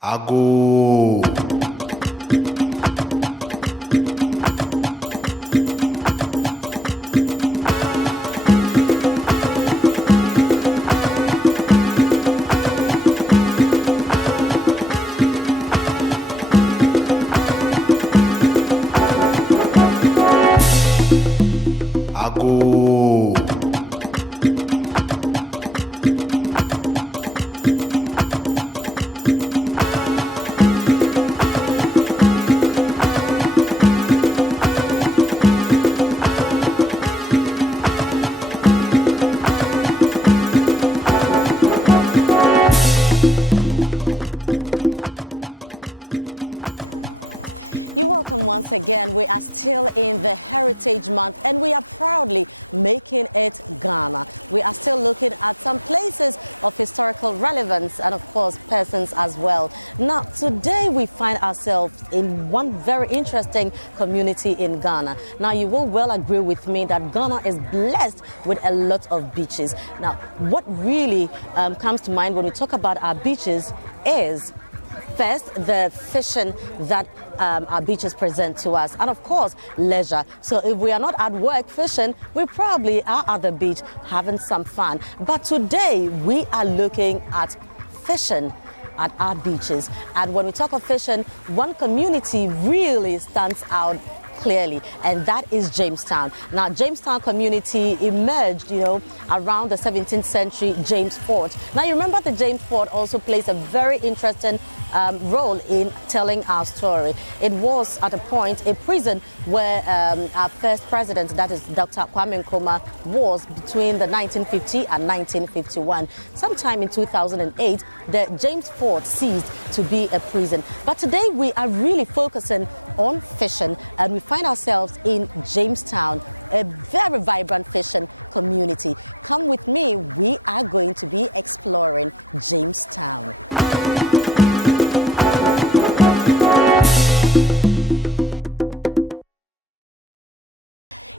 Ago. Ago. You're welcome once again. We are still in the Heritage Month and we are proudly making it Ghana. We are still looking at some places of historical relevance and of course persons as well. Now today we find ourselves in one very interesting community in Ghana. Now you will well agree with me that Ghana is blessed with a lot of beaches. Now what really comes to mind when we talk about our beaches is first, the fishing that our beaches present to us, and of course, leisure. So if we are not at work fishing, we probably are at the beach having some fun. But today, we are looking at fishing at our beaches. And when we talk of fishing, one community really stands out clearly, and that is Jamestown. Now, Jamestown community emerged, around the 17th century James Fort. Now, you remember the James Fort also plays a very interesting role in telling our story. It was at a point a prison where our first president, that is Dr. Kwame Nkrumah, was between the 1950 and 1951. Sometime in 2008, the James Fort ceased to be a prison. But today we are really focusing on fishing, and we find ourselves in Jamestown, a very vibrant fishing community. Come with me, we are going to be exploring Jamestown.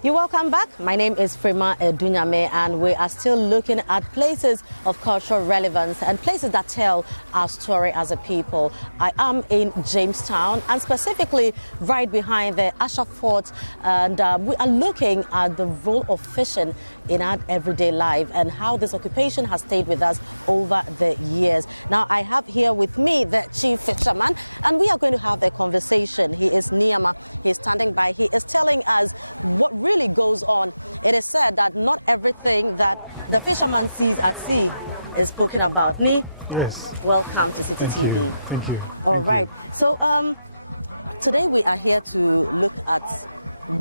You're welcome back. My name is Frema Edunyame, and we are still looking at places of cultural relevance and places that tell our story as a people. I am in Jamestown, and specifically right behind the Asher Fort, and we are looking at the role of fishing in our everyday life and how this occupation has stayed with us over the years. Now, I have here with me the chief fisherman, and we are going to have a conversation. He is Niyama. He is standing by. He is telling us what really goes on. It is said that not everything that the fisherman sees at sea is spoken about. Ni? Yes. Welcome to Citi TV. Thank you. All right. So today we are here to look at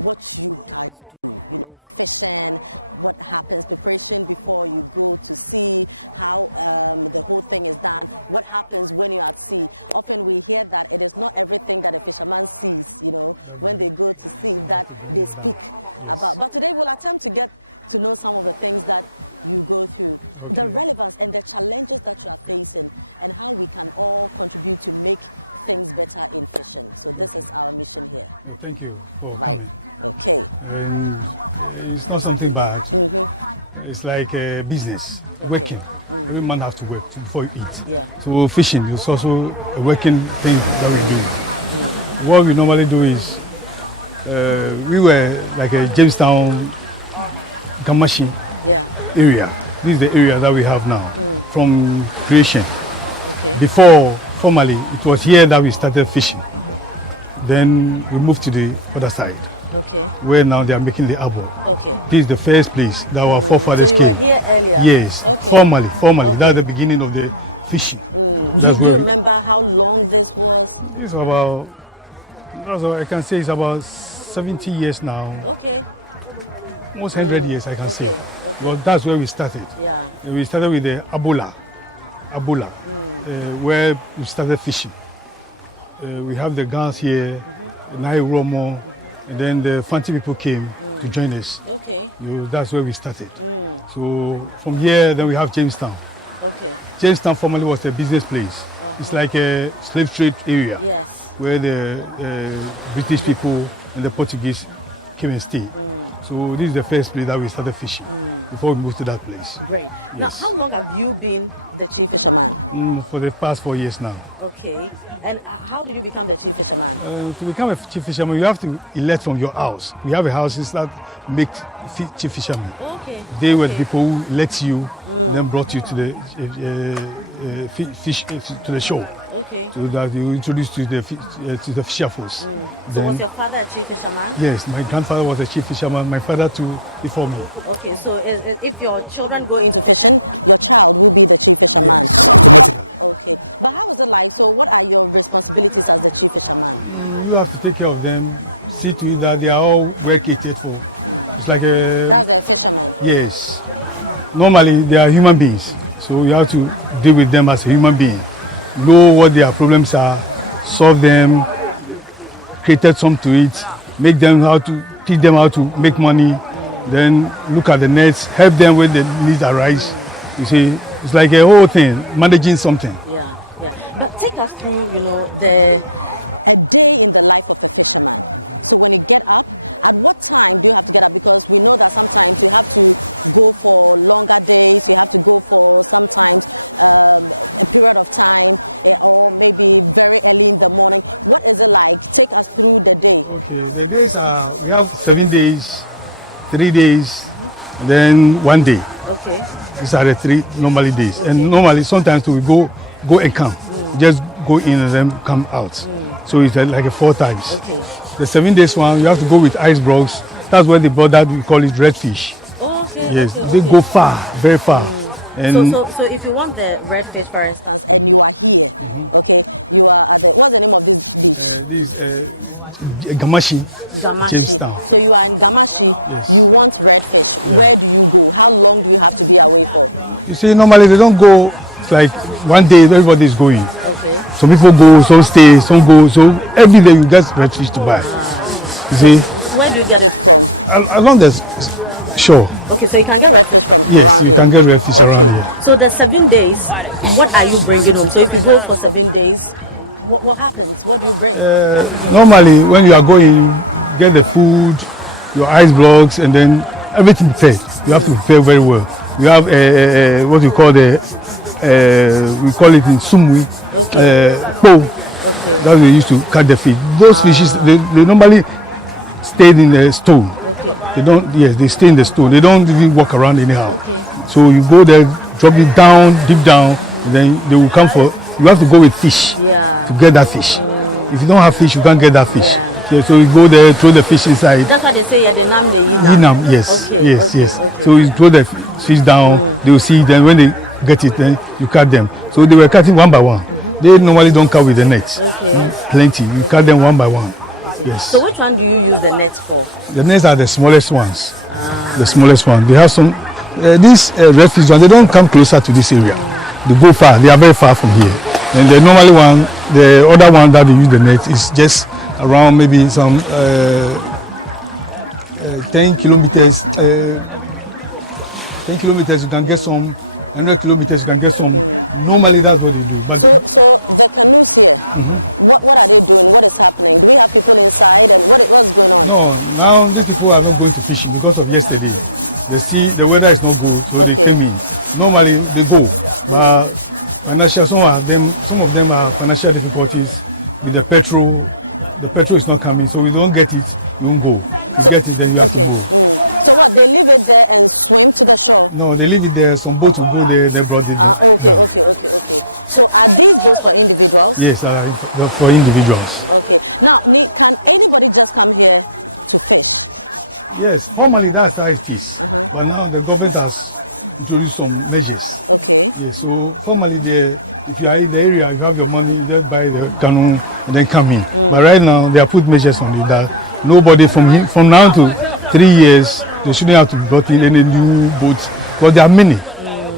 what you guys do. Fishing, what happens, preparation before you go to sea, how the whole thing is done, what happens when you're at sea. Often we hear that it is not everything that a fisherman sees, when they go to sea that they speak about. But today we'll attempt to get to know some of the things that you go through, the relevance and the challenges that you are facing, and how we can all contribute to make things better in fishing. So this is our mission here. Well, thank you for Right. coming. Okay. And it's not something bad. It's like a business, working. Every man has to work before you eat. Yeah. So fishing is also a working thing that we do. What we normally do is, we were like a Jamestown Gamashi area. This is the area that we have now from creation. Okay. Before, formally, it was here that we started fishing. Then we moved to the other side. Okay. Where now they are making the arbor. Okay. This is the first place that our forefathers So you were here earlier? Yes. Okay. Formally. Okay. That's the beginning of the fishing. Do you remember how long this was? It's about, I can say it's about 70 years now. Okay. Almost 100 years, I can say. Okay. But that's where we started. Yeah. We started with the Abula, where we started fishing. We have the guns here, Nai Romo, and then the Fanti people came to join us. Okay. That's where we started. So from here, then we have Jamestown. Okay. Jamestown formerly was a business place. It's like a slave trade area. Yes. Where the British people and the Portuguese came and stayed. So this is the first place that we started fishing before we moved to that place. Great. Yes. Now, how long have you been the chief fisherman? For the past 4 years now. Okay. And how did you become the chief fisherman? To become a chief fisherman, you have to elect from your house. We have a house that make chief fishermen. Okay. They were the people who let you, and then brought you to the fish to the show. Okay. So that you introduced to the fisher force. So was your father a chief fisherman? Yes, my grandfather was a chief fisherman. My father too before me. Okay. So if your children go into fishing, your child will be the chief fisherman. Yes, automatically. Okay. But how was it like? So what are your responsibilities as the chief fisherman? You have to take care of them, see to it that they are all well catered for. It's like a... That's the fisherman. Yes. Normally they are human beings, so you have to deal with them as a human being. Know what their problems are, solve them, create something to it, teach them how to make money, then look at the nets, help them when the needs arise. You see, it's like a whole thing, managing something. Yeah, yeah. But take us through, a day in the life of a fisherman. So when you get up, at what time do you have to get up? Because we know that sometimes you have to go for longer days, you have to go for sometimes a period of time, or maybe very early in the morning. What is it like? Take us through the day. Okay, the days are, we have 7 days, 3 days, then 1 day. Okay. These are the 3 normally days. Okay. And normally sometimes we go and come. Just go in and then come out. So it's like 4 times. Okay. The 7 days one, you have to go with ice blocks. That's why they brought that, we call it redfish. Oh, okay. Yes, okay, they go far, very far. And so if you want the redfish, for instance, and you are here, okay, you are at the, what's the name of this beach? Gamashi. Gamashi. So you are in Gamashi, yes. You want redfish. Where do you go? How long do you have to be away for? You see, normally they don't go, it's like 1 day everybody is going. Okay. Some people go, some stay, some go. So every day you get redfish to buy. You see? Where do you get it from? Along the shore. Okay, so you can get redfish from around here? Yes, you can get redfish around here. So the 7 days, what are you bringing home? So if you go for 7 days, what happens? What do you bring? Normally, when you are going, get the food, your ice blocks, and then everything prepared. You have to prepare very well. You have what you call we call it in Sumwi, bow. Okay. That we used to catch the fish. Those fishes, they normally stay in the stone. Okay. They don't. Yes, they stay in the stone. They don't even walk around anyhow. Okay. So you go there, drop it down, deep down, and then they will come for. You have to go with fish to get that fish. If you don't have fish, you can't get that fish. Yeah, so you go there, throw the fish inside. That's why they say the nam the yinam. Yes. Okay. Yes. Okay. Yes. Okay. So you throw the fish down. They will see. Then when they get it, then you cut them. So they were cutting one by one. They normally don't cut with the nets. Okay. Plenty. You cut them one by one. Okay. Yes. So which one do you use the nets for? The nets are the smallest ones. The smallest one. They have some. These redfish ones, they don't come closer to this area. They go far. They are very far from here. And the normally one, the other one that they use the net is just around maybe some 10 kilometers. 10 kilometers you can get some. 100 kilometers you can get some. Normally that's what they do. But so the canoes here, what are they doing? What is happening? Do we have people inside, and what's going on? No, now these people are not going to fishing because of yesterday. The weather is not good, so they came in. Normally they go. Financial, some of them are financial difficulties with the petrol. The petrol is not coming, so we don't get it. We don't go. We get it, then you have to go. So what? They leave it there and swim to the shore? No, they leave it there. Some boats will go there. They brought it. Okay. So are these boats for individuals? Yes, they're for individuals. Okay. Now, can anybody just come here to fish? Yes, normally that's how it is. But now the government has introduced some measures. Okay. Yeah, so normally if you are in the area, you have your money, just buy the canoe and then come in. But right now they have put measures on that. Nobody from now to 3 years, they shouldn't have to be brought in any new boats. Because there are many.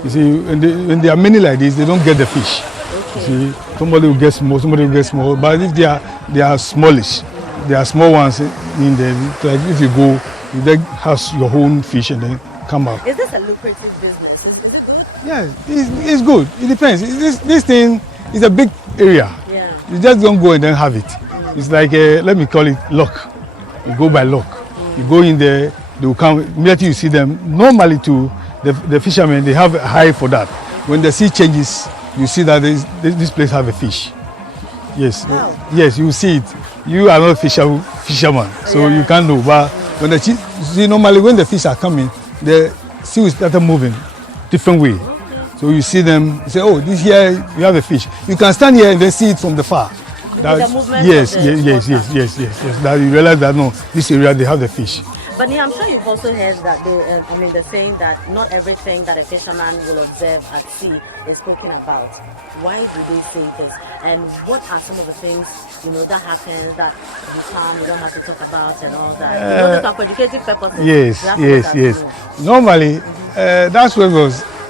You see, when there are many like this, they don't get the fish. Okay. You see, somebody will get small, somebody will get small. But if they are smallish, there are small ones in there. Like if you go, you then have your own fish and then come out. Is this a lucrative business? Is it good? Yeah, it's good. It depends. This thing is a big area. Yeah. You just don't go and then have it. It's like let me call it luck. You go by luck. You go in there, they will come. Immediately you see them. Normally too, the fishermen, they have a eye for that. When the sea changes, you see that this place have a fish. Yes. How? Yes, you see it. You are not fisherman, so you can't know. But when see, normally when the fish are coming, the sea will start moving different way. Okay. So you see them say, oh, this here you have a fish. You can stand here and they see it from the far. The movement yes, of the yes. That you realize that no, this area they have the fish. But I'm sure you've also heard that the saying that not everything that a fisherman will observe at sea is spoken about. Why do they say this? And what are some of the things that happen that you don't have to talk about and all that? That for educative purposes. Yes. Normally, that's what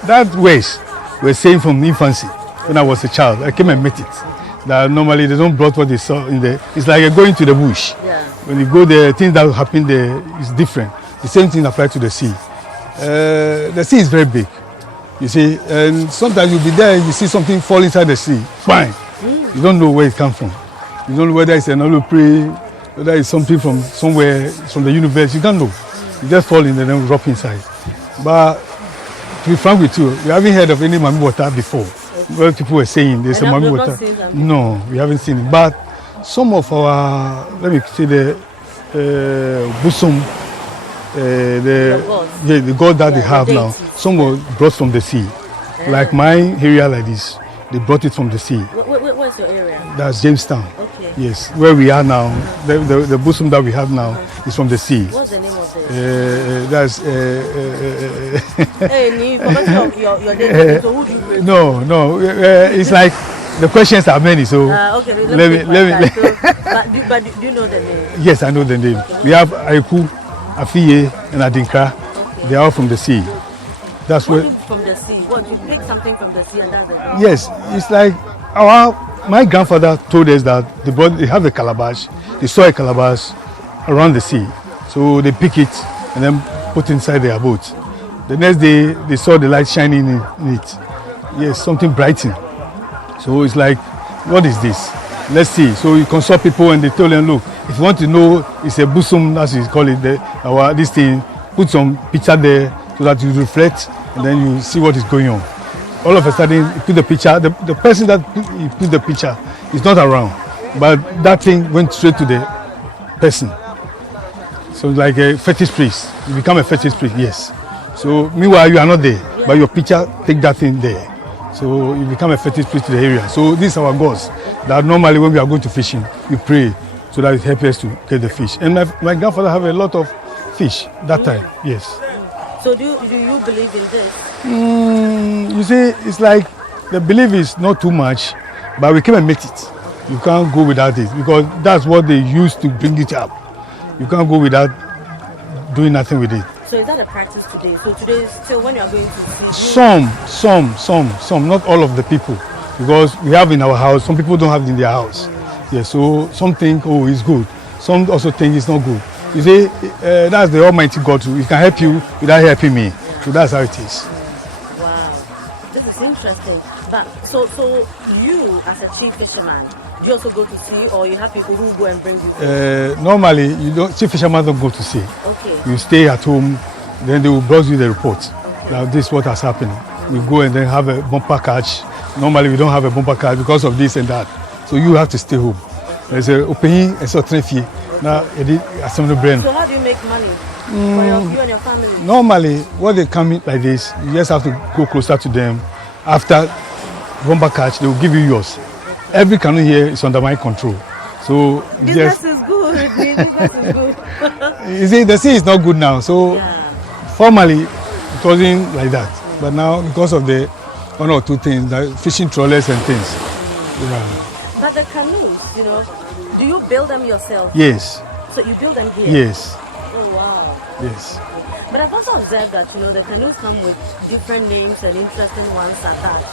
that ways we're saying from infancy. When I was a child, I came and met it. That normally they don't brought what they saw in there. It's like you're going to the bush. Yeah. When you go there, things that happen there is different. The same thing applies to the sea. The sea is very big. You see, and sometimes you'll be there and you see something fall inside the sea. Fine. You don't know where it comes from. You don't know whether it's an olive tree, whether it's something from somewhere, from the universe. You don't know. You just fall in and then drop inside. But to be frank with you, we haven't heard of any mami water before. What people were saying, there's a mami water. No, we haven't seen it. But some of our, let me say the bosom, the god that they have now, some were brought from the sea. Like my area like this, they brought it from the sea. Where's your area? That's Jamestown. Okay. Yes, where we are now, the bosom that we have now is from the sea. What's the name of this? That's. Hey, you forgot your date. So who do you pray to? No. It's like the questions are many. So okay, let me. But do you know the name? Yes, I know the name. Okay, we have Aiku, Afiye, and Adinkra. Okay. They are all from the sea. Okay. That's what mean from the sea? What, you pick something from the sea and that's the goal? Yes, it's like my grandfather told us that they have a calabash. They saw a calabash around the sea, so they pick it and then put inside their boat. The next day they saw the light shining in it. Yes, something brighting. So it's like, what is this? Let's see. So you consult people and they tell them, look, if you want to know, it's a bosom, as you call it, this thing, put some picture there so that you reflect and then you see what is going on. All of a sudden, you put the picture, the person that you put the picture is not around, but that thing went straight to the person. So it's like a fetish priest. You become a fetish priest, yes. So meanwhile, you are not there, but your picture take that thing there. So you become a fetish priest to the area. So these are our gods. Okay. That normally when we are going to fishing, we pray so that it helps us to get the fish. And my grandfather have a lot of fish that time, yes. So do you believe in this? You see, it's like the belief is not too much, but we can make it. Okay. You can't go without it because that's what they use to bring it up. You can't go without doing nothing with it. So is that a practice today? So today, still, when you are going to see, some, not all of the people, because we have in our house. Some people don't have it in their house. Yeah, so some think, oh, it's good. Some also think it's not good. You see, that's the Almighty God too. He can help you without helping me. So that's how it is. Wow, this is interesting. But so you, as a chief fisherman, do you also go to sea, or you have people who go and bring you fish? Normally, chief fishermen don't go to sea. Okay. You stay at home, then they will bring you the report. Okay. This is what has happened. We go and then have a bumper catch. Normally, we don't have a bumper catch because of this and that. So you have to stay home. Okay. There's a opening, a sort of fee. Now, so how do you make money for you and your family? Normally, when they come in like this, you just have to go closer to them. After bumper catch, they will give you yours. Okay. Every canoe here is under my control. So business is good. Business is good. You see, the sea is not good now. So formerly, it wasn't like that. But now, because of the one or two things, like fishing trawlers and things. But the canoes, do you build them yourself? Yes. So you build them here? Yes. Oh, wow. Yes. Okay. But I've also observed that, the canoes come with different names and interesting ones at that,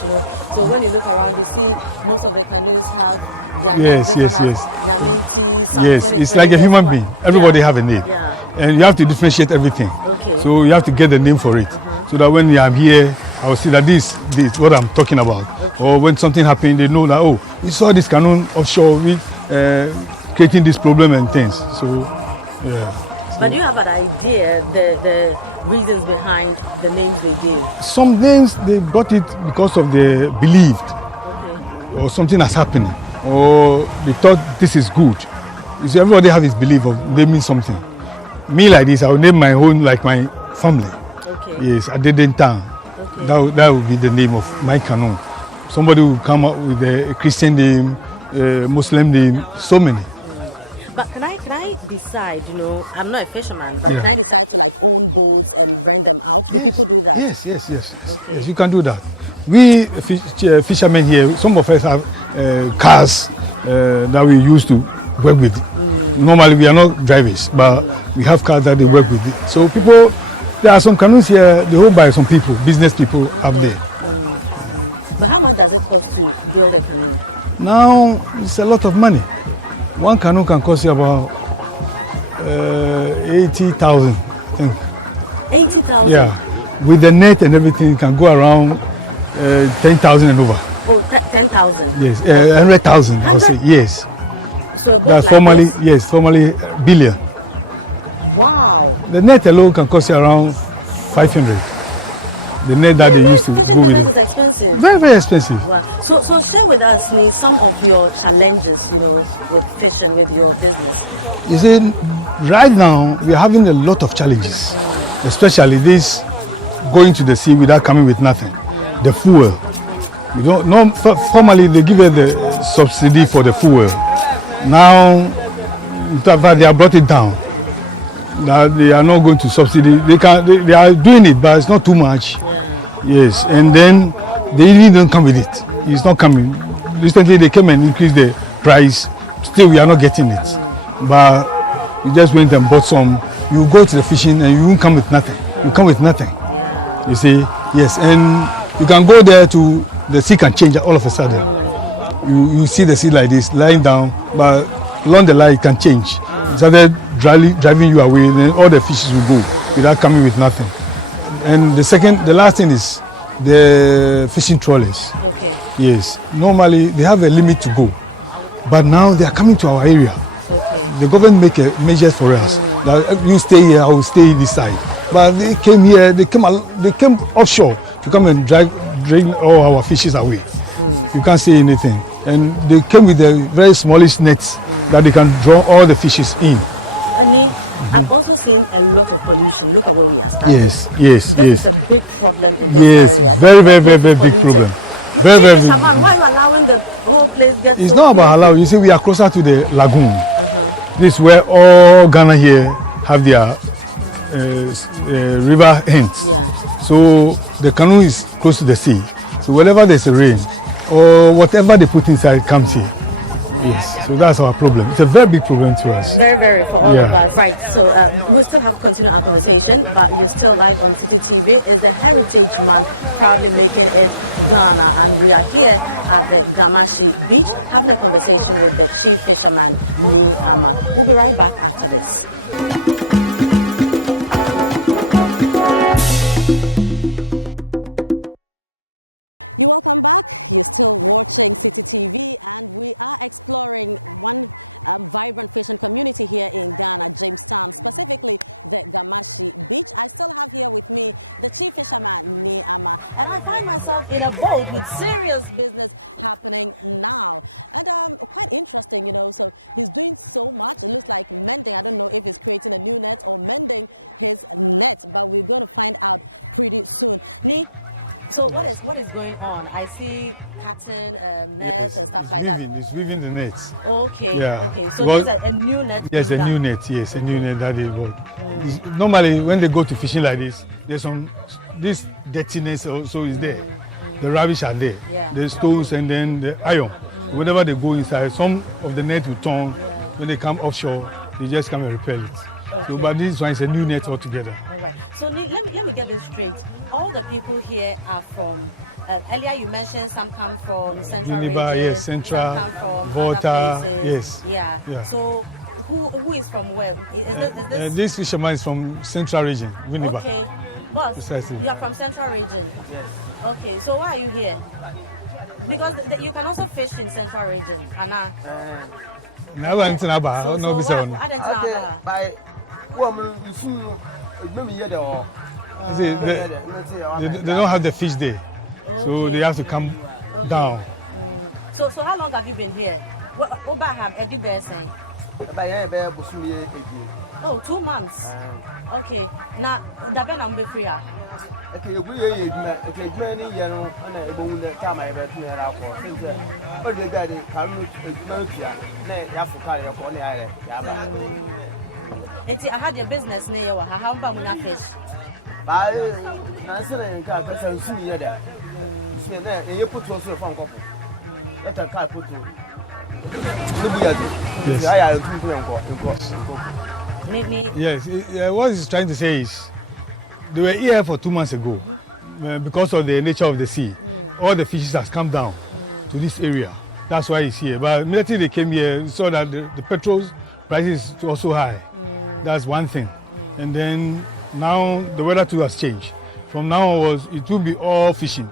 So when you look around, you see most of the canoes have their names. This one has Nyaminti, Psalm 23. It's like a human being. Everybody have a name. Yeah. And you have to differentiate everything. Okay. So you have to get the name for it. So that when I'm here, I will see that this is what I'm talking about. Okay. Or when something happened, they know that, oh, you saw this canoe offshore with creating this problem and things. So, yeah. But you have an idea the reasons behind the names they give? Some names they got it because of the believed, or something has happened, or they thought this is good. You see, everybody have his belief of naming something. Me like this, I will name my own like my family. Okay. Yes, Adedentan. Okay. That would be the name of my canoe. Somebody will come up with a Christian name, Muslim name, so many. But can I decide, I'm not a fisherman, but can I decide to like own boats and rent them out? Do people do that? Yes. Okay. Yes, you can do that. We fishermen here, some of us have cars that we used to work with. Normally we are not drivers, but we have cars that they work with. So people, there are some canoes here, they hold by some people, business people out there. But how much does it cost to build a canoe? Now, it's a lot of money. One canoe can cost you about 80,000. 80,000? Yeah. With the net and everything, it can go around 10,000 and over. Oh, 10,000? Yes, 100,000. 100? Yes. So a boat like formally, this? Yes, formally billion. Wow. The net alone can cost you around 500. The net that they use to fishing business is expensive. Very, very expensive. Wow. So share with us, Nee, some of your challenges, with fishing, with your business. You see, right now we're having a lot of challenges, especially this going to the sea without coming with nothing. The fuel. You don't know. Formerly they give us the subsidy for the fuel. Now, they have brought it down. That they are not going to subsidy. They are doing it, but it's not too much. Yeah. Yes, and then they really don't come with it. It's not coming. Recently they came and increased the price. Still, we are not getting it. But you just went and bought some. You go to the fishing and you won't come with nothing. You come with nothing. Yeah. You see, yes, and you can go there to the sea can change all of a sudden. You see the sea like this lying down, but along the line it can change. So they're driving you away, then all the fishes will go without coming with nothing. And the last thing is the fishing trawlers. Okay. Yes. Normally they have a limit to go, but now they are coming to our area. Okay. The government make a measure for us that you stay here, I will stay this side. But they came here, they came offshore to come and drain all our fishes away. You can't say anything. And they came with the very smallest nets that they can draw all the fishes in. Ani, I've also seen a lot of pollution. Look at where we are standing. Yes. This is a big problem in this area. Very big polluted. problem. Chief Fisherman, why are you allowing the whole place get so It's not about allowing. You see, we are closer to the lagoon. This is where all Ghana here have their river ends. Yeah. So the canoe is close to the sea. So whenever there's a rain or whatever they put inside comes here. Yes. So that's our problem. It's a very big problem to us. Very for all of us. Right. So we still have to continue our conversation, but you're still live on Citi TV. It's the Heritage Month, proudly making it Ghana, and we are here at the Gamashi Beach having a conversation with the chief fisherman, Nee Ama. We'll be right back after this. You're welcome back. You're still watching Citi TV, and we are exploring one vibrant fishing community here in Ghana, Jamestown, specifically the Gamashi Beach. I still have here with me the chief fisherman, Nee Ama, and I find myself in a boat with serious business happening now. And quite interesting, so he's doing so much. It looks like mending. I don't know if he's creating a new net or mending his net, but we're going to find out pretty soon. Nee, so what is going on? I see cutting nets and stuff like that. It's weaving the nets. Okay. So there's a new net. Yes, a new net. Yes, a new net that is what. Normally, when they go to fishing like this, there's this dirtiness also is there. The rubbish are there. Yeah. The stones and then the iron. Whenever they go inside, some of the net will turn. When they come offshore, they just come and repel it. Okay. So, but this one is a new net altogether. All right. So let me get this straight. All the people here are from. Earlier you mentioned some come from Central region. Yes, Central, some come from Volta, other places. Yes. Yeah. So who is from where? Is this? This fisherman is from Central region. Winneba. Okay. Boss, Precisely. you are from Central region. Yes. Okay. So why are you here? Because you can also fish in Central region, Anna. So They don't have the fish there, so they have to come down. So how long have you been here? What have Eddie Bear saying? Oh, 2 months. Okay. Now, Dabena will be free. I had your business near how about when I fish? Yes, what he's trying to say is they were here for 2 months ago because of the nature of the sea. All the fishes has come down to this area. That's why he's here. But immediately they came here, we saw that the petrol prices is also high. That's one thing. And then now the weather too has changed. From now onwards, it will be all fishing.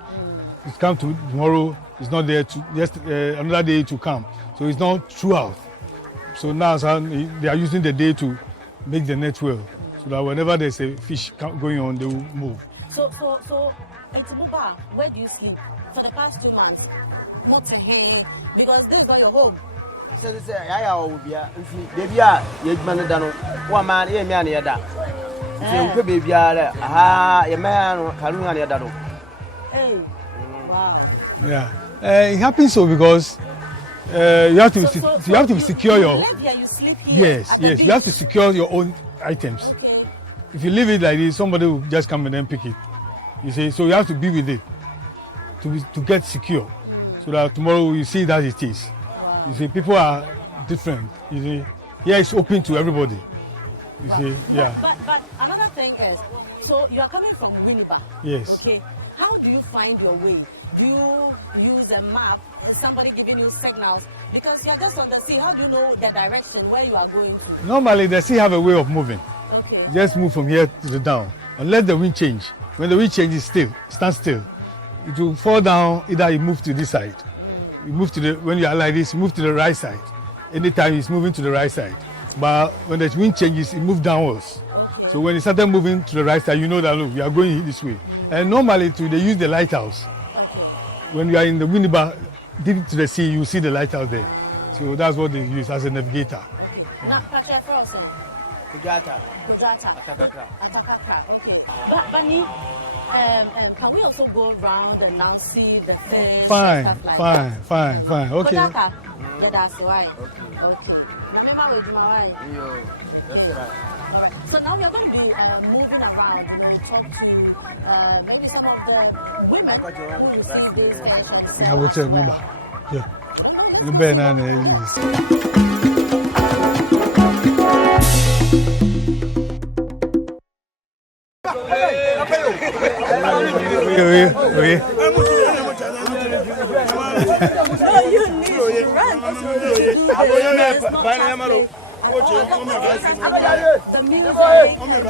It's come to tomorrow. It's not there to just another day to come. So it's not throughout. So now they are using the day to make the net well. So that whenever there's a fish going on, they will move. So it's mobile. Where do you sleep for the past 2 months? Because this is not your home. Hey, wow. Yeah. It happens so because you have to secure your. You live here, you sleep here at the beach. You have to secure your own items. Okay. If you leave it like this, somebody will just come and then pick it. You see, so you have to be with it to get secure, so that tomorrow you see that it is. Wow. You see, people are different. You see, here it's open to everybody. Wow. But another thing is, so you are coming from Winneba. Yes. Okay. How do you find your way? Do you use a map? Is somebody giving you signals? Because you are just on the sea. How do you know the direction where you are going to? Normally, the sea have a way of moving. Okay. Just move from here to the down and let the wind change. When the wind changes, stand still. It will fall down. Either you move to this side. You move to when you are like this, move to the right side. Anytime it's moving to the right side. But when the wind changes, it moves downwards. Okay. So when it started moving to the right side, you know that look, you are going this way. And normally they use the lighthouse. Okay. When you are in the Winneba, deep to the sea, you see the lighthouse there. So that's what they use as a navigator. Okay. Now, Pacha Frozen. Kojata. Atakaka. Okay. But Bunny, can we also go around and now see the fish and stuff like that? Fine. Okay. Kojata. Yeah, that's why. Okay. Okay. All right. So now we are going to be moving around, talk to maybe some of the women who receive these fish and sell as well. Yeah. We don't know. Let's go see what we can get. No, you need strength to do this. No, it's not child's play at all. But quite interesting, the music and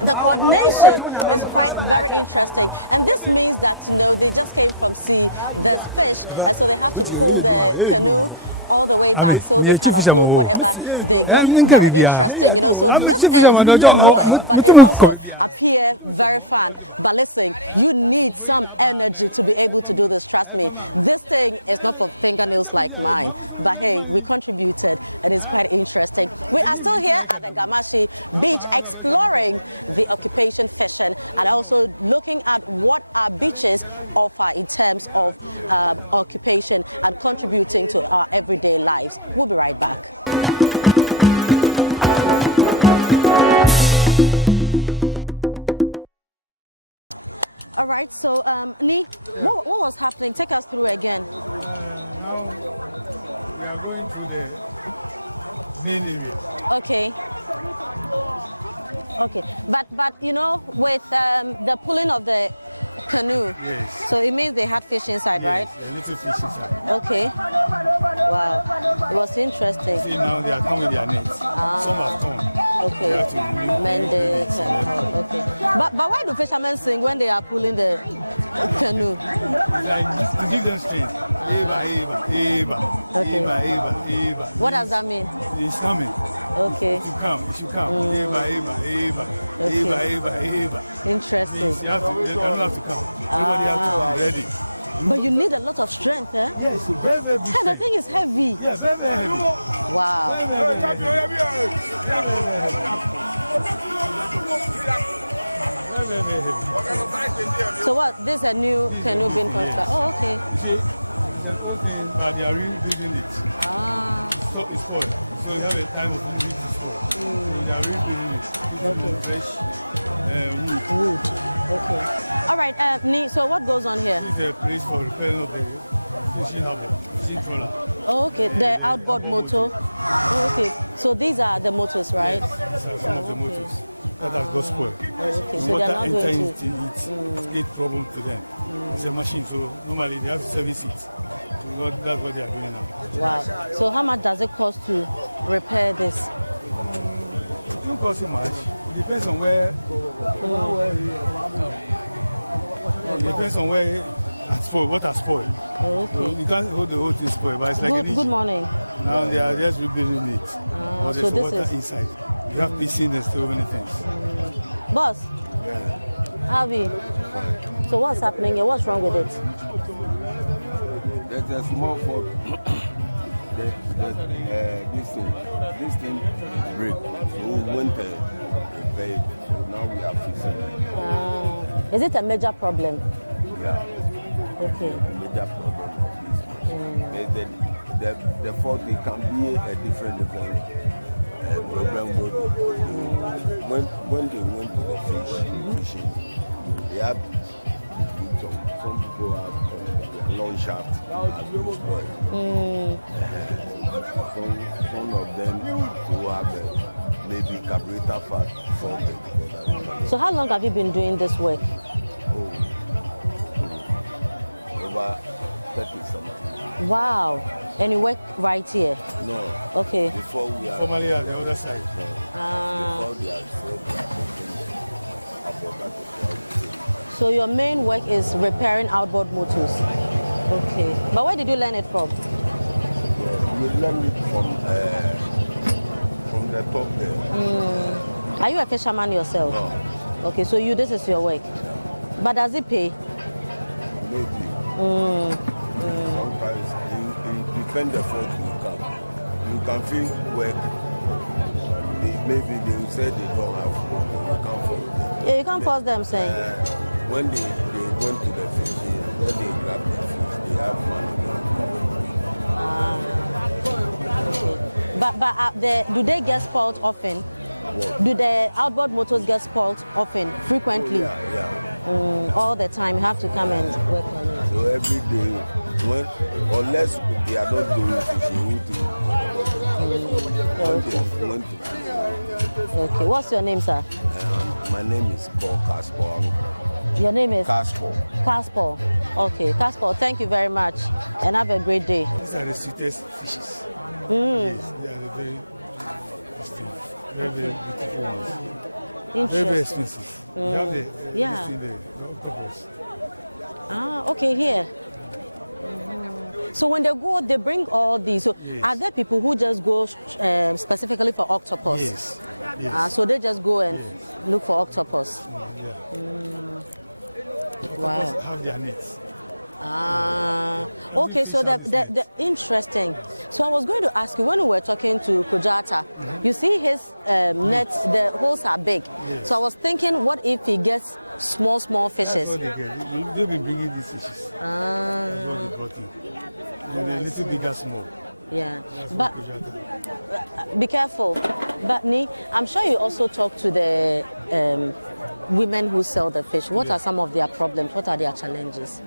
the coordination is quite very interesting. And this means that they just came from sea. There's fish, and so they have to pull the canoe all the way back so they can upload whatever they got. Very interesting, so this is new work, but it also appears very fun. But listen, you need some energy to be able to do this, trust me. This thing is not for fingernails like mine, but hey, we contributed and it's quite interesting. We are still here at the Gamashi beach exploring the occupation fishing and also looking at what our beaches offer in terms of occupation and contributing to our everyday lives. We'll be right back. All right, so Ni, what was happening? Take us through again. Now we are going through the main area. Okay. Okay, but with the pulling of the canoe. Yes. So it means they had fish inside, right? A little fish inside. Okay. Wow. It was interesting. See now they are coming with their nets. Some have come. Okay. They have to mend it. Okay. But why do fishermen sing when they are pulling the canoe? Like to give them strength. Okay. What does that mean? It's coming. Okay. It should come. It should come. Interesting. Means you cannot have to come. Everybody has to be ready. But you need a lot of strength, eh? Yes, very, very big. And the thing is heavy. Yeah, very, very heavy. Wow. Very, very, very heavy. Very, very, very heavy. So what? This is a new canoe being constructed. Oh, okay. See, but they are really building it. So it's spoiled. So you have a time of it to spoil. So they are really building it. Okay. Fresh Wood. Okay. All right, so what goes on here? This is a place for repairing of the fishing harbor, fishing trawler. Oh, okay. The outboard motor. Oh, okay. So these are the motors, right? Yes, these are some of the motors that has got spoiled. Okay, so water they're not going enters to... it creates problem to them. It's a machine, so normally they have to service it. So that's what they are doing now. Wow. So how much does it cost to repair this? It don't cost so much. It depends on where. It depends on where it's spoiled, what has spoiled. Oh, okay. So you can't hold the whole thing spoiled, but it's like an Good morning. Now they are just rebuilding it. But so there's this water is... inside. You have fishing and so many things. Boss, Harvey, so what's happening here? What's wrong with it? There's a small fault. This thing break. So we went to repair it. So now we are fixing it. Is it a major problem? Yeah. Okay. Major problem. The fault, it can be a different problem. When they went to the fishing, they have some people have long shaft has been spoiled. Some of them to have maybe carburetor fat faulted. So how long have you been doing this work? Over 30 something. Wow. And you work right here? No. Okay. Before we are Formally on the other side. before they are So your main work is repairing outboard motors? Okay. But where did you learn it from? We learned it from the top there. Are you a fisherman yourself? No. Okay, so this is your work. But does it pay? Maybe. Sometimes it depends the fault you can feel work. Maybe they will say they don't have work, you can't force them. Yeah, you can't force them saying. When they go to the fishing, when they grab the fish, they have money. But do they get spoiled often? What? Do the outboard motors get spoiled often, frequently? Yeah. All the time, you have to come and work on it. So every day, unless they are not doing fishing, we do. Okay, what's your name, sir? My name is Paul Casper. Your name is? Casper. Casper. Okay, Casper, thank you very much and have a great day. These are the sweetest fishes. Yes, they are the very beautiful ones. Very, very expensive. You have the octopus. Okay, here. So when they go, they bring all these. So are there people who just go specifically for octopus? Yes. So they just go and look for octopus. Octopus have their nets. Okay, so the interesting. So I was going to ask you, when we were talking to Kujata, you see his nets, the holes are big. Yes. So I was thinking, what if he gets small fishes? That's what they get. They've been bringing these fishes. That's what they brought in. And they're a little bigger, small. Yeah, but be careful. But I'm sure you also talk to the women who sell the fish. What are some of their problems? What are their challenges?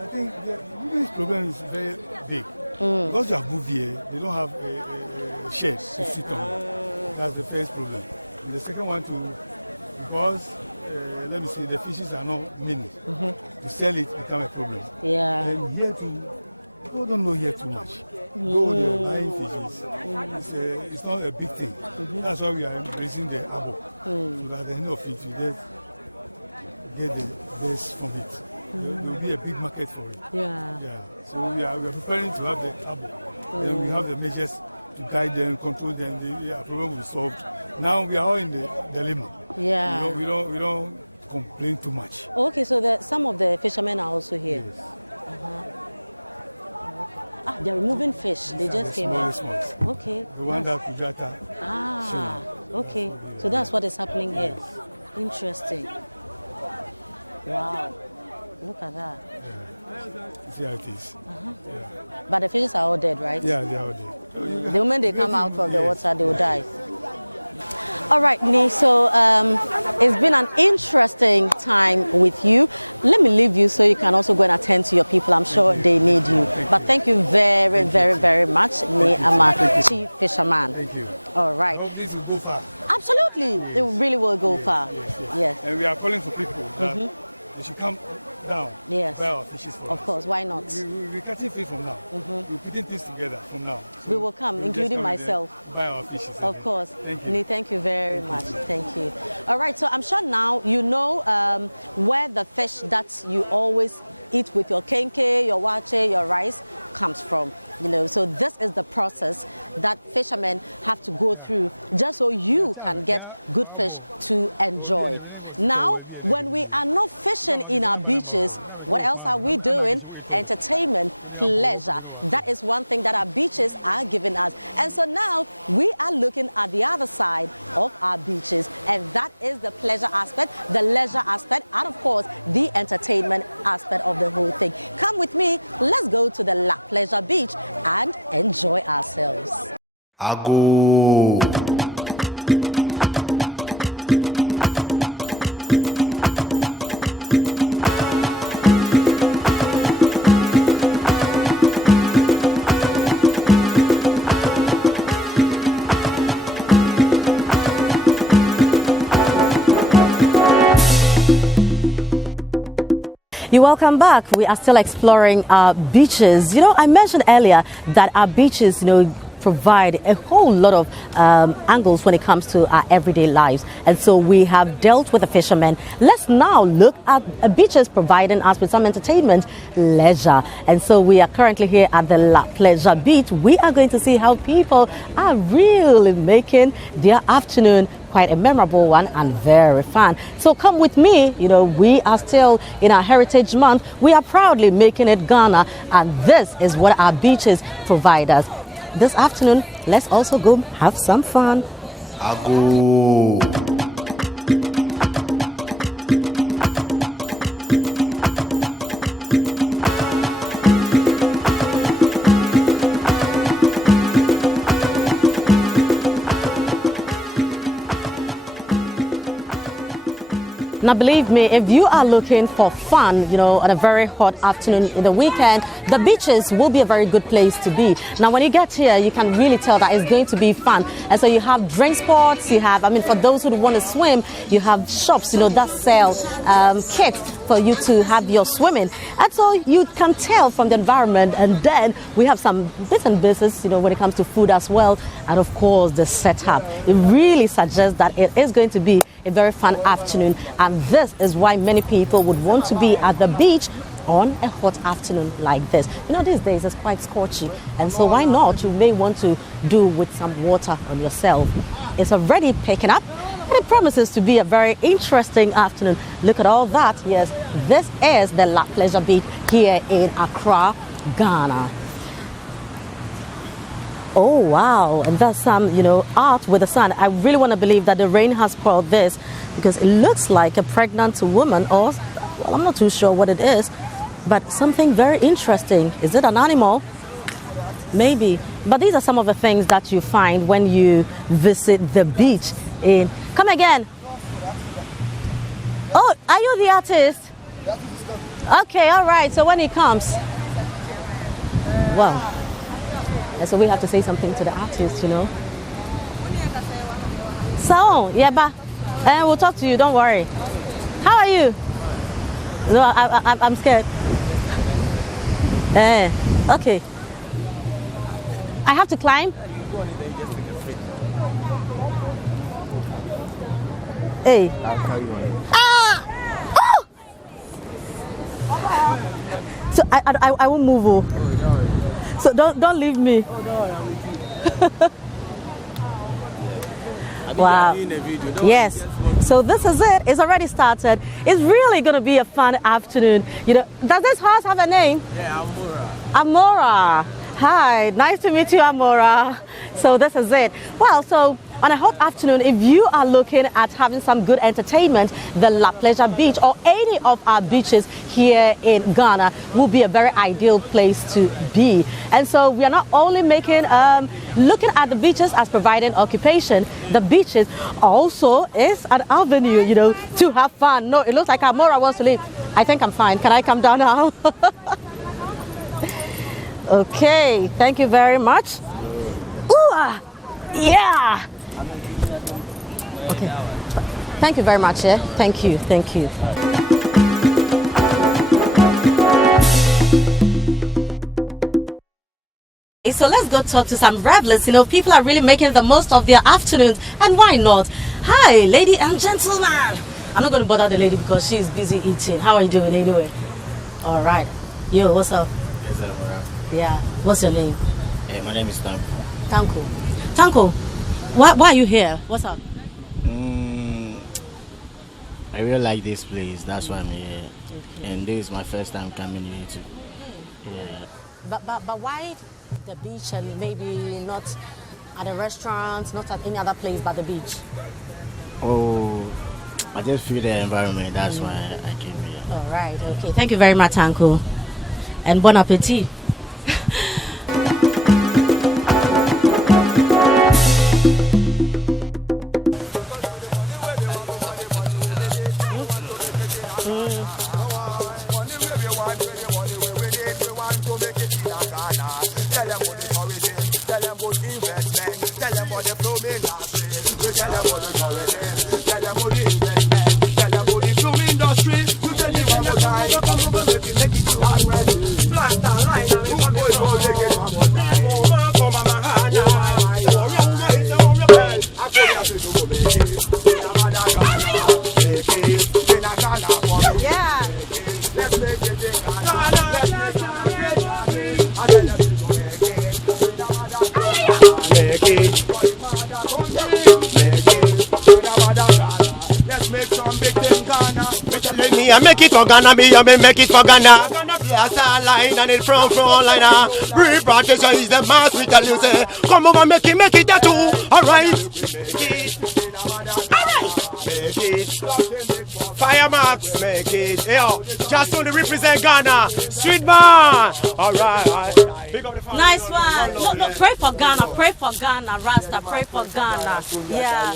I think the biggest problem is very big. Because they have moved here, they don't have a shed to sit on. That's the first problem. And the second one too, because let me say the fishes are not many. To sell it become a problem. Yeah. And here too, people don't know here too much. Though they are buying fishes, it's not a big thing. That's why we are embracing the abo. So that at the end of it, you get the best from it. there will be a big market for it. Yeah. Yeah. So we are preparing to have the abo. Then we have the measures to guide them, control them. The problem will be solved. Now we are all in the dilemma. Yeah. We don't complain too much. Okay, so some of the fishermen are also here. Yes. They're removing fish. They just came out. Ones. Okay. The one that Kujata. Okay. So that's what is happening here. Interesting. Wow. Look at that. Yeah. See how it is. Yeah. But the fishes are all dead, right? Yeah, they are all dead. The moment they come out from the water, they will die. All right, Ni, so it's been an interesting time with you. Let me leave you so you can also go and attend to your people. I'm sure they need you. But thank you very, very, very much, Ni Ama, Chief Fisherman. Thank you. All right. I hope this will go far. Absolutely. It really will go far. Yes. And we are calling for people that they should come down to buy our fishes for us. Of course, why not? We're catching fish from now. We're putting things together from now. So we will come, including myself. Buy our fishes. Of course. Thank you. Ni, thank you very much. Thank you. All right, so I'm sure now you know where the fish that you always eat with your kenke, your wache, your rice comes from. You know, so this is the process that fishermen have to go through just so you can get good fish to enjoy. Now, when we are not fishing in our beaches, what else are we doing? Entertainment, pleasure. That is one thing that our beaches are giving us. And so now we are looking at the other side of our beaches, and that is the pleasure aspect, the leisure aspect, and of course, the entertainment aspect of the whole thing. Come with me, let's go to the La Pleasure Beach and enjoy ourselves. Ago. You're welcome back. We are still exploring our beaches. You know, I mentioned earlier that our beaches, provide a whole lot of angles when it comes to our everyday lives. And so we have dealt with the fishermen. Let's now look at beaches providing us with some entertainment, leisure. And so we are currently here at the La Pleasure Beach. We are going to see how people are really making their afternoon quite a memorable one and very fun. So come with me. We are still in our Heritage Month. We are proudly making it Ghana, and this is what our beaches provide us. This afternoon, let's also go have some fun. Ago. Now, believe me, if you are looking for fun, on a very hot afternoon in the weekend, the beaches will be a very good place to be. Now, when you get here, you can really tell that it's going to be fun. And so you have drink spots, for those who want to swim, you have shops, that sell kits for you to have your swimming. And so you can tell from the environment. And then we have some bits and pieces, when it comes to food as well. And of course, the setup. It really suggests that it is going to be a very fun afternoon, and this is why many people would want to be at the beach on a hot afternoon like this. These days it's quite scorchy, and so why not? You may want to do with some water on yourself. It's already picking up, and it promises to be a very interesting afternoon. Look at all that. Yes, this is the La Pleasure Beach here in Accra, Ghana. Oh, wow. And that's some, art with the sun. I really want to believe that the rain has spoiled this, because it looks like a pregnant woman, or, well, I'm not too sure what it is, but something very interesting. Is it an animal? Maybe. But these are some of the things that you find when you visit the beach in... Come again. Oh, are you the artist? Okay, all right. So when he comes... Wow. And so we have to say something to the artist, So, and we'll talk to you, don't worry. How are you? No, I'm scared. Okay. I have to climb? Hey. I'll carry on. Ah! Oh! So I won't move. Oh. So don't leave me. Wow. Yes. So this is it. It's already started. It's really going to be a fun afternoon. You know, does this horse have a name? Yeah, Amora. Amora. Hi. Nice to meet you, Amora. So this is it. Well, so on a hot afternoon, if you are looking at having some good entertainment, the La Pleasure Beach or any of our beaches here in Ghana will be a very ideal place to be. And so we are not only looking at the beaches as providing occupation, the beaches also is an avenue, you know, to have fun. No, it looks like Amora wants to leave. I think I'm fine. Can I come down now? Okay, thank you very much. Ooh, yeah. Okay. Thank you very much. Yeah. Thank you. Thank you. So let's go talk to some revelers. You know, people are really making the most of their afternoons, and why not? Hi, lady and gentlemen. I'm not going to bother the lady because she's busy eating. How are you doing anyway? All right. Yo, what's up? Yeah. What's your name? My name is Tanko. Tanko, why are you here? What's up? I really like this place. That's why I'm here. Okay. And this is my first time coming here too. Yeah. But why the beach and maybe not at a restaurant, not at any other place but the beach? Oh, I just feel the environment. That's why I came here. All right. Okay. Thank you very much, Tanko. And bon appetit. I make it for Ghana, me make it for Ghana. Ghana play a star line and it front liner. Repatriation is the mass, we tell you say. Come over, make it that too. Alright. Make it. Firemarks, make it. Yo, just only represent Ghana. Street man. Alright. Nice one. No, pray for Ghana, Rasta, pray for Ghana. Yeah.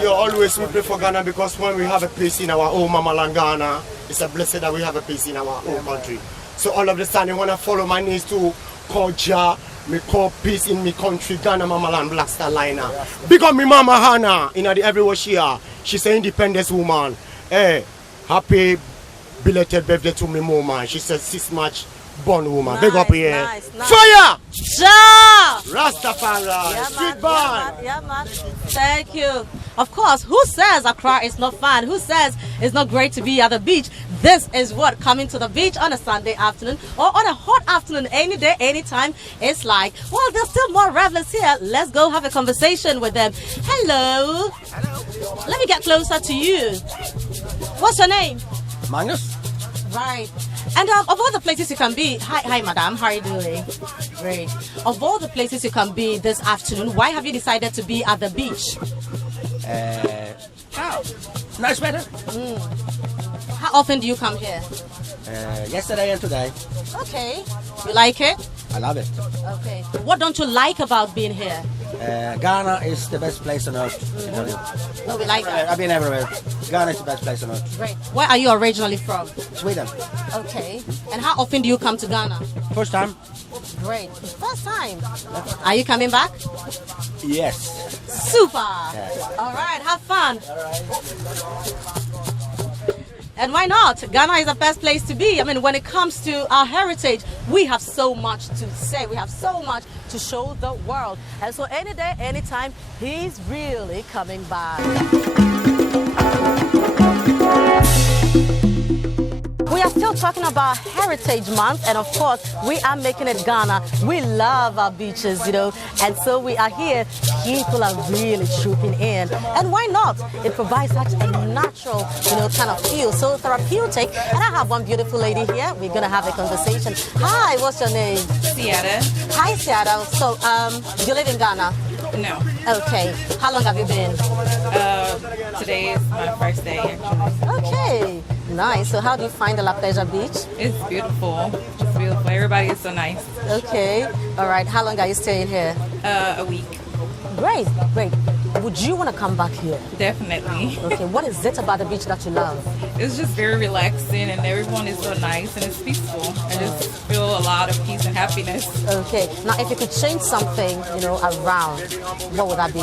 You always we pray for Ghana because when we have a peace in our own mama land Ghana, it's a blessing that we have a peace in our own country. So all of the time, when I follow my knees to call Jah, me call peace in me country, Ghana mama land Black Star Liner. Because me mama Hannah, in the everywhere she are, she's an independent woman. Hey, happy belated birthday to me mama. She said 6 March. Born woman, big up here. Nice. Fire! Ja! Rastafari, yeah, street band. Yeah, man. Thank you. Of course, who says Accra is not fun? Who says it's not great to be at the beach? This is what coming to the beach on a Sunday afternoon or on a hot afternoon, any day, anytime. It's like, well, there's still more revelers here. Let's go have a conversation with them. Hello. Hello. Let me get closer to you. What's your name? Magnus. Right. And of all the places you can be, hi madam, how are you doing? Great. Of all the places you can be this afternoon, why have you decided to be at the beach? Nice weather. How often do you come here? Yesterday and today. Okay. You like it? I love it. Okay. What don't you like about being here? Ghana is the best place on earth. No, we like that. I've been everywhere. Ghana is the best place on earth. Great. Where are you originally from? Sweden. Okay. And how often do you come to Ghana? First time. Great. First time. Are you coming back? Yes. Super. Yes. All right. Have fun. All right. And why not? Ghana is the best place to be. I mean, when it comes to our heritage, we have so much to say. We have so much to show the world. And so any day, anytime, he's really coming back. We we are still talking about Heritage Month, and of course, we are making it Ghana. We love our beaches, you know, and so we are here. People are really trooping in, and why not? It provides such a natural, you know, kind of feel, so therapeutic. And I have one beautiful lady here. We're gonna have a conversation. Hi, what's your name? Seattle. Hi, Seattle. So, you live in Ghana? No. Okay. How long have you been? Today is my first day, actually. Okay. Nice. So how do you find the La Pleasure Beach? It's beautiful. It's beautiful. Everybody is so nice. Okay. All right. How long are you staying here? A week. Great. Great. Would you want to come back here? Definitely. Okay. What is it about the beach that you love? It's just very relaxing and everyone is so nice and it's peaceful. I just feel a lot of peace and happiness. Okay. Now, if you could change something, you know, around, what would that be?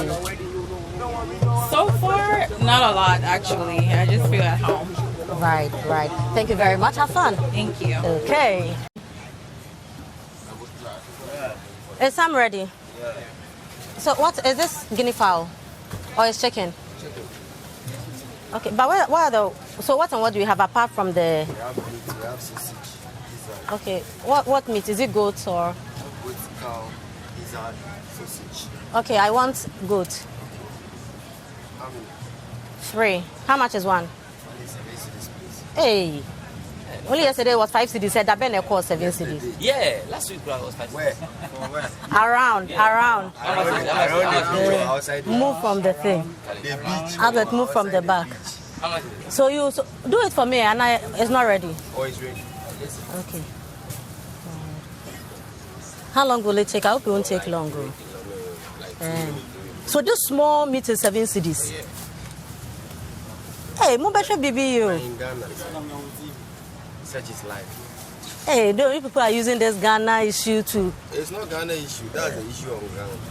So far, not a lot, actually. I just feel at home. Right, right. Thank you very much. Have fun. Thank you. Okay. Is Sam ready? So what is this, guinea fowl or is chicken? Chicken. Okay, but what are the, so what and what do you have apart from the? We have meat, we have sausage. Okay, what meat? Is it goat or? Goat, cow, lizard, sausage. Okay, I want goat. How many? 3. How much is one? Please, this please. Hey, only yesterday was 5 cedis. Said that been cost 7 cedis. Yeah, last week I was 5 Where? From where? Around. Around the outside. Move from the thing. The beach. Albert, move from the back. So you do it for me, and it's not ready. Oh, it's ready. Okay. How long will it take? I hope it won't take long. So this small meat is 7 cedis. Hey, Mubasha BB you. In Ghana, such is life. Hey, you people are using this Ghana issue too. It's not Ghana issue. That's the issue on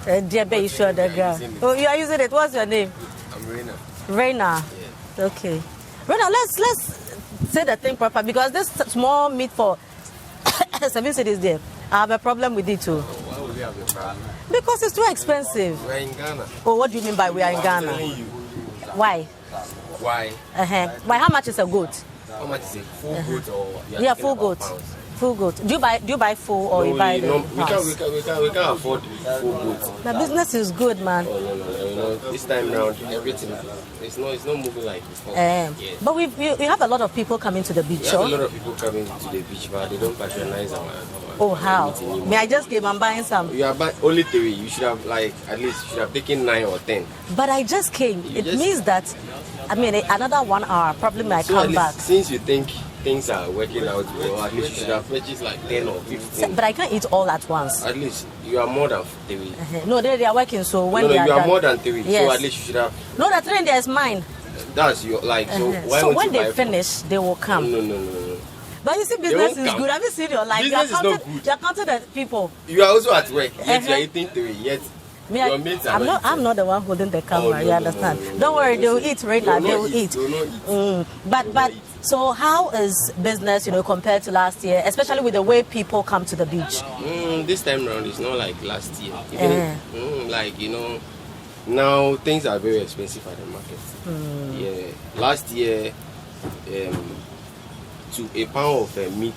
ground. Dear issue on the ground. Oh, you are using it. What's your name? I'm Reina. Reina. Yeah. Okay. Reina, let's say the thing proper because this small meat for 7 cedis there. I have a problem with it too. Why would we have a problem? Because it's too expensive. We're in Ghana. Oh, what do you mean by we are in I'm Ghana? telling you. Why? Why? Why? How much is a goat? How much is it? Full goat or? Yeah, full goat. Pounds? Full goat. Do you buy full or you buy the we pounds? can't afford full goat. The business is good, man. Oh, no. You know, this time round, everything it's not moving like before. Yes. But we have a lot of people coming to the beach. We have a lot of people coming to the beach, but they don't patronize our Oh, how? meat anymore. May I just came and buying some? You are buying only 3. You should have at least taken 9 or 10. But I just came. It just- means that, another 1 hour probably might So at come least, back. since you think things are working out well, at least you should have purchased like 10 or 15. But I can't eat all at once. At least you are more than 3. No, they are working. So when No, they are you are done, more than 3. Yes. So at least you should have. No, the 3 there is mine. That's your So why So won't when you they buy finish, they will come. No. But you see, business won't is come. good. Have you seen your life? Business is not good. You are counting the people. You are also at work. Yet you Uh-huh. are eating 3. Yet Me, your mates are I'm not the one holding the camera. no, You no, understand? no, Don't worry, they will eat right now. They will eat. They will not eat. But so how is business, compared to last year, especially with the way people come to the beach? This time round it's not like last year. Now things are very expensive at the market. Yeah, last year, to a pound of meat,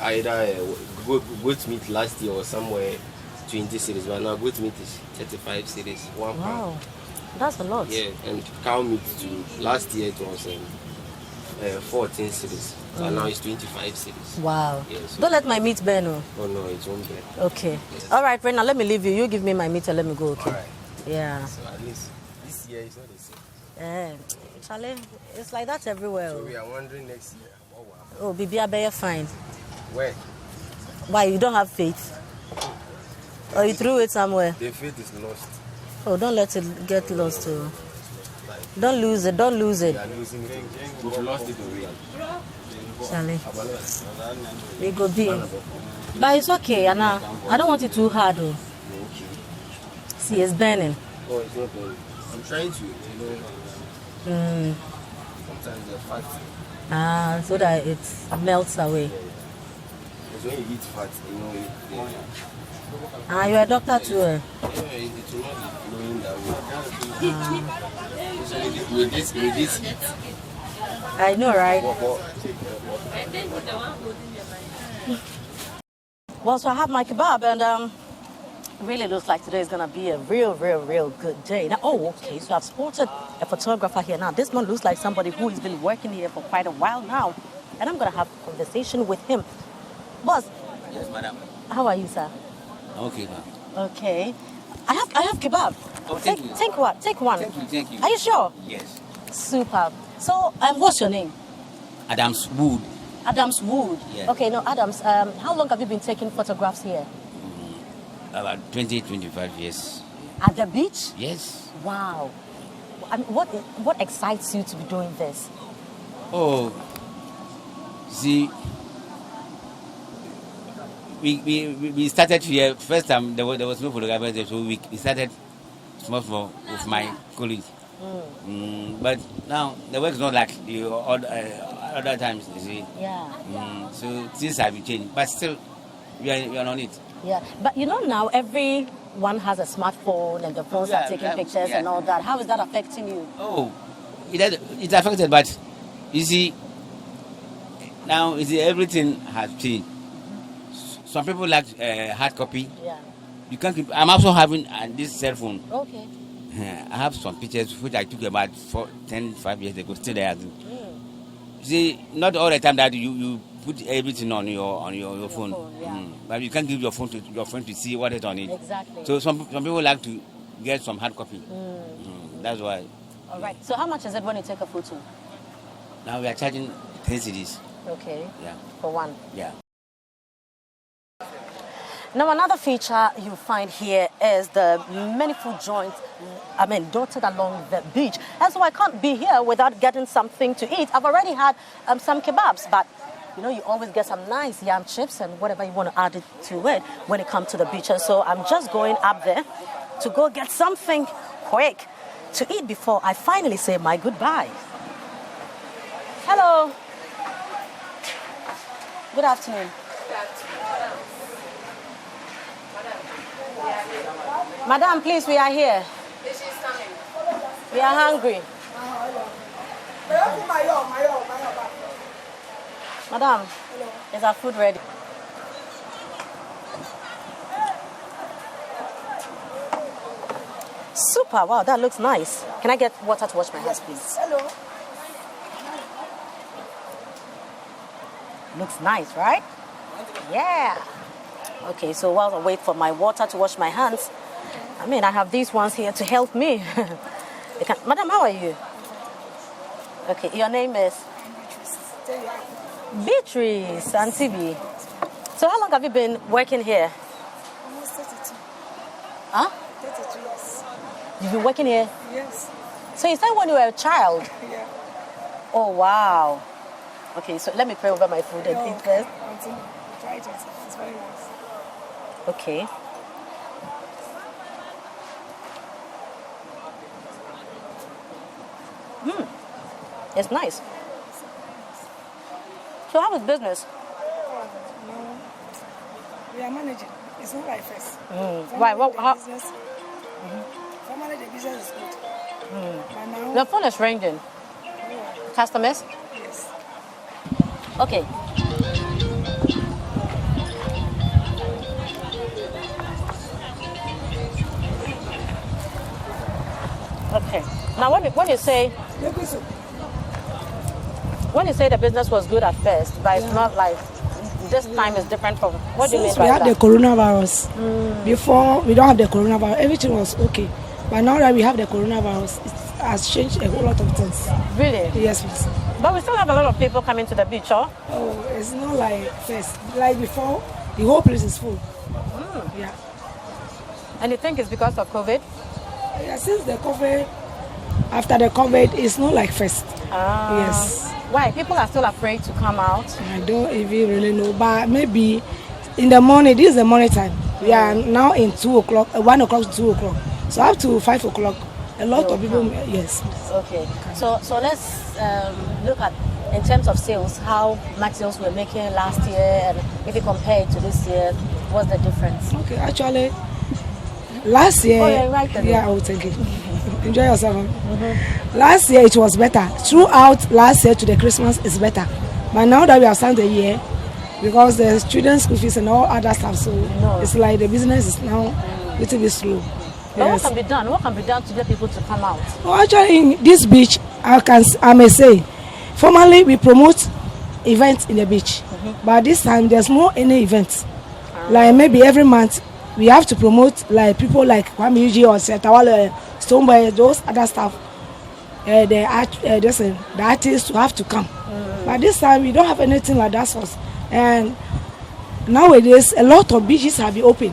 either goat meat last year or somewhere 20 cedis, but now goat meat is 35 cedis, 1 pound. Wow, that's a lot. Yeah, and cow meat too. Last year it was 14 cedis, so now it's 25 cedis. Wow. Yeah, so Don't let my meat burn. Oh. oh no, it won't be. Okay. All right, Reina, let me leave you. You give me my meat and let me go, okay? All right. Yeah. So at least this year it's not the same. Charlie, it's like that everywhere. So we are wondering next year what will happen. Oh, Bibi Abeya fine. Where? Why, you don't have faith? Or you threw it somewhere? The faith is lost. Oh, don't let it get lost. Oh. Don't lose it. Don't lose it. We are losing it. We've lost it already. Charlie. We go be. But it's okay, Anna. I don't want it too hard. Oh. See, it's burning. Oh, it's not burning. I'm trying to, sometimes the fat. So that it melts away. Because when you eat fat, You're a doctor too. it will not be flowing that way. With this heat, I know, right? Well, so I have my kebab, and really looks like today is gonna be a real good day. Now, oh, okay. So I've spotted a photographer here. Now, this man looks like somebody who has been working here for quite a while now, and I'm gonna have a conversation with him. Boss. Yes, madam. How are you, sir? Okay, ma'am. Okay. I have kebab. Oh, thank you. Take what? Take one. Thank you. Are you sure? Yes. Super. So, what's your name? Adams Wood. Adams Wood. Yeah. Okay, no, Adams. How long have you been taking photographs here? About 25 years. At the beach? Yes. Wow. I mean, what excites you to be doing this? Oh, see, we started here. First time there was no photographer, so we started small with my colleagues. But now the work is not like the other times, you see. Yeah. So things have changed, but still we are on it. Yeah, but you know now everyone has a smartphone and the phones are taking pictures and all that. How is that affecting you? Oh, it's affected, but you see, now you see everything has changed. Some people like hard copy. Yeah. You can't keep. I'm also having this cell phone. Okay. I have some pictures which I took about 5 years ago. Still there. You see, not all the time that you put everything on your phone. Yeah. But you can't give your phone to your friend to see what is on it. Exactly. So some people like to get some hard copy. That's why. All right. So how much is it when you take a photo? Now we are charging 10 cedis. Okay. Yeah. For one. Yeah. Now, another feature you find here is the many food joints, dotted along the beach. And so I can't be here without getting something to eat. I've already had some kebabs, but you know, you always get some nice yam chips and whatever you want to add it to it when it comes to the beach. And so I'm just going up there to go get something quick to eat before I finally say my goodbye. Hello. Good afternoon. Madam, please, we are here. We are hungry. Madam, is our food ready? Super, wow, that looks nice. Can I get water to wash my hands, please? Hello. Looks nice, right? Yeah. Okay, so while I wait for my water to wash my hands, I have these ones here to help me. Madam, how are you? Okay, your name is? Beatrice and TV. So how long have you been working here? Almost 32. Huh? 32 years. You've been working here? Yes. So you started when you were a child? Yeah. Oh, wow. Okay, so let me pray over my food and eat first. Try it. It's very nice. Okay. It's nice. So how is business? No, we are managing. It's not like first. Why? How? Business, for manage the business is good. But now, The phone is ringing. Customers? yes. Okay. Okay. Now, when you say the business was good at first, but it's not like this time is different from what do you mean Since by we had that? the coronavirus, before we don't have the coronavirus, everything was okay. But now that we have the coronavirus, it has changed a whole lot of things. Really? Yes, please. But we still have a lot of people coming to the beach, huh? Oh, it's not like first. Like before, the whole place is full. Yeah. And you think it's because of COVID? Yeah, since the COVID, after the COVID, it's not like first. Yes. Why? People are still afraid to come out. I don't even really know, but maybe in the morning, this is the morning time. We are now in 2 o'clock, 1 o'clock to 2 o'clock. So up to 5 o'clock, a lot of people, yes. Okay. So let's look at, in terms of sales, how much sales we were making last year, and if you compare it to this year, what's the difference? Okay, actually, Last year, yeah, oh, thank you. Enjoy yourself. Last year it was better. Throughout last year to the Christmas is better. But now that we have started the year, because the students' school fees and all other stuff, so it's like the business is now a little bit slow. But what can be done? What can be done to get people to come out? Well, actually, in this beach, I may say, formerly we promote events in the beach, but this time there's no any events. Like maybe every month we have to promote like people like Kwame Yuji or Setawale, Stoneboy, those other stuff. The artists have to come. But this time we don't have anything like that source. And nowadays a lot of beaches have been open.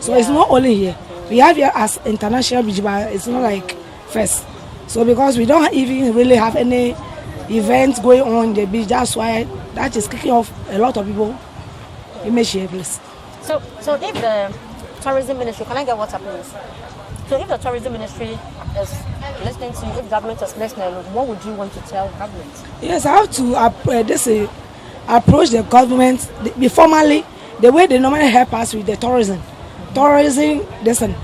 So it's not only here. We have here as international beach, but it's not like first. So because we don't even really have any events going on in the beach, that's why that is kicking off a lot of people image here, please. So if the tourism ministry, can I get WhatsApp please? So if the tourism ministry is listening to you, if government is listening, what would you want to tell government? Yes, I have to approach the government formally the way they normally help us with the tourism. Tourism, listen,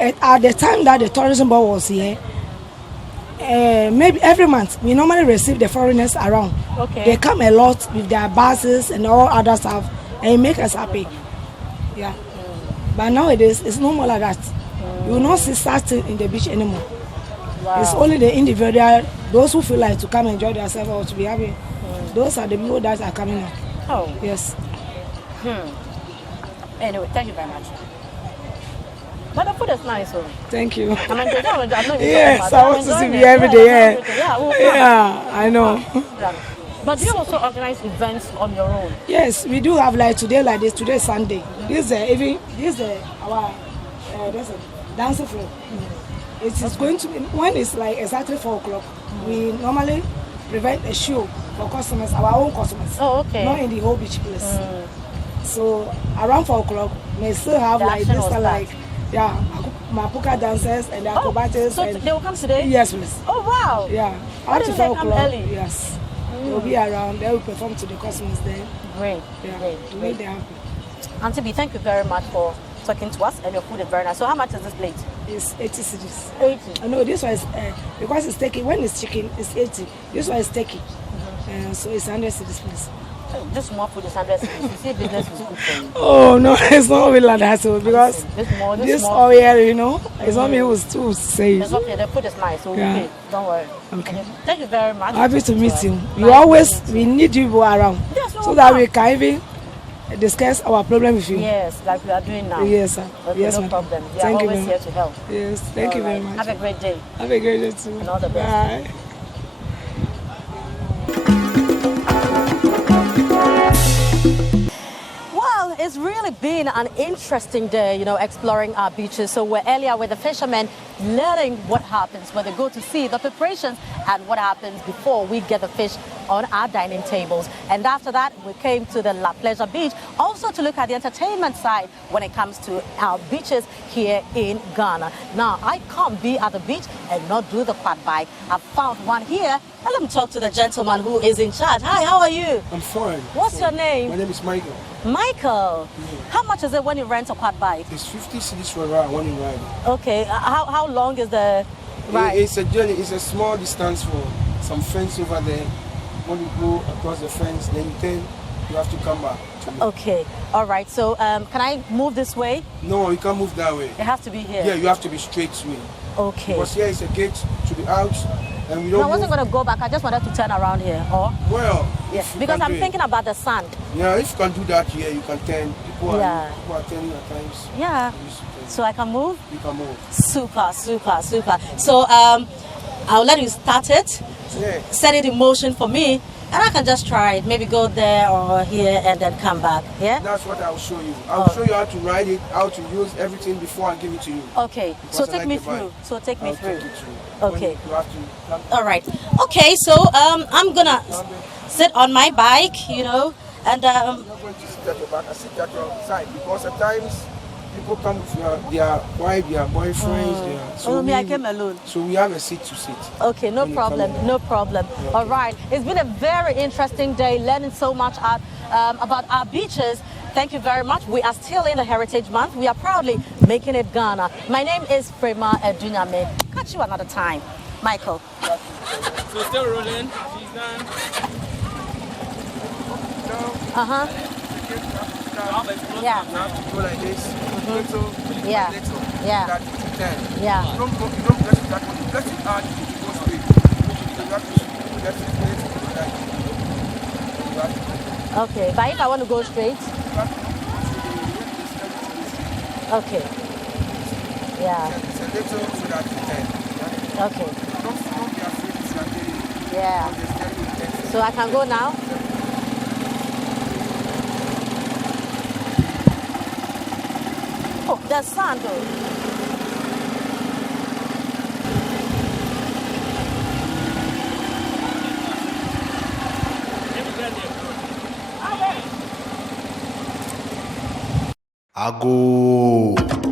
at the time that the tourism board was here, maybe every month we normally receive the foreigners around. Okay. They come a lot with their buses and all other stuff and make us happy. Yeah. But nowadays it's no more like that. You will not see such in the beach anymore. Wow. It's only the individual, those who feel like to come enjoy themselves or to be happy. Those are the people that are coming up. Oh. Yes. Anyway, thank you very much. But the food is nice. So. Thank you. I'm enjoying it. Yes, I want to see you every day. Yeah, I know. But do you also organize events on your own? Yes, we do have like today like this. Today is Sunday. This is our dancing floor. It is going to be, when it's like exactly 4 o'clock, we normally prevent a show for customers, our own customers. Oh, okay. Not in the whole beach place. So around 4 o'clock, we still have like this like Mapuka dancers and the acrobatics. So they will come today? Yes, please. Oh wow. Yeah. Why Up to didn't they 4 come o'clock. early? Yes. They'll be around. They will perform to the customers then. Great. Yeah. Great. To make them happy. Auntie B, thank you very much for talking to us, and your food is very nice. So how much is this plate? It's 80 cedis. 80. No, this one is because it's turkey. When it's chicken, it's 80. This one is turkey. So it's 100 cedis, please. This more food is 100 cedis. You see, business is good for you. Oh no, it's not really like that. So because this oil, it's not me who's to say. It's okay. The food is nice, so we'll pay. Don't worry. Okay. Thank you very much. Happy to meet you. We need you around so that we can even discuss our problem with you. Yes, like we are doing now. Yes, sir. Okay, yes, no problem. We Thank are you always here to help. Yes, thank you very much. Have a great day. Have a great day too. And all the best. Bye. It's really been an interesting day, exploring our beaches. So we're earlier with the fishermen, learning what happens when they go to sea, the preparations, and what happens before we get the fish on our dining tables. And after that, we came to the La Pleasure Beach, also to look at the entertainment side when it comes to our beaches here in Ghana. Now, I can't be at the beach and not do the quad bike. I've found one here. And let me talk to the gentleman who is in charge. Hi, how are you? I'm fine. What's your name? My name is Michael. Michael, How much is it when you rent a quad bike? It's 50 cedis for a ride, one in ride. Okay, how long is the ride? It's a journey, it's a small distance for some fence over there. When you go across the fence, then you have to come back. Okay, all right. So can I move this way? No, you can't move that way. It has to be here? Yeah, you have to be straight way. Okay. Because here is a gate to the house. And we don't I wasn't going to go back. I just wanted to turn around here. Or? Well, yes, because I'm thinking about the sand. Yeah, if you can do that here, you can turn. People are turning at times. Yeah. So I can move? You can move. Super, super, super. So I'll let you start it. Yeah. Set it in motion for me. And I can just try it. Maybe go there or here and then come back. Yeah? That's what I'll show you. I'll show you how to ride it, how to use everything before I give it to you. Okay. So take me through. I'll take you through. Okay. You have to all right. Okay, so I'm going to sit on my bike, and... I'm not going to sit at your back. I sit at your side because at times people come with their wife, their boyfriends. I came alone. So we have a seat to sit. Okay, no problem, no problem. Okay. All right. It's been a very interesting day, learning so much about our beaches. Thank you very much. We are still in the Heritage Month. We are proudly making it Ghana. My name is Prema Edunyame. Catch you another time. Michael. So still rolling. She's done. Uh-huh. Yeah. Now to go like this. Little, Yeah. little. Yeah. That to 10. Yeah. You don't press it that way. You press it hard, it goes straight. So you have to press it straight like that. Okay, but if I want to go straight? Okay. Yeah. It's a little so that to 10. Okay. Don't be afraid to start getting. Yeah. So I can go now? Oh, there's sand though. Ago.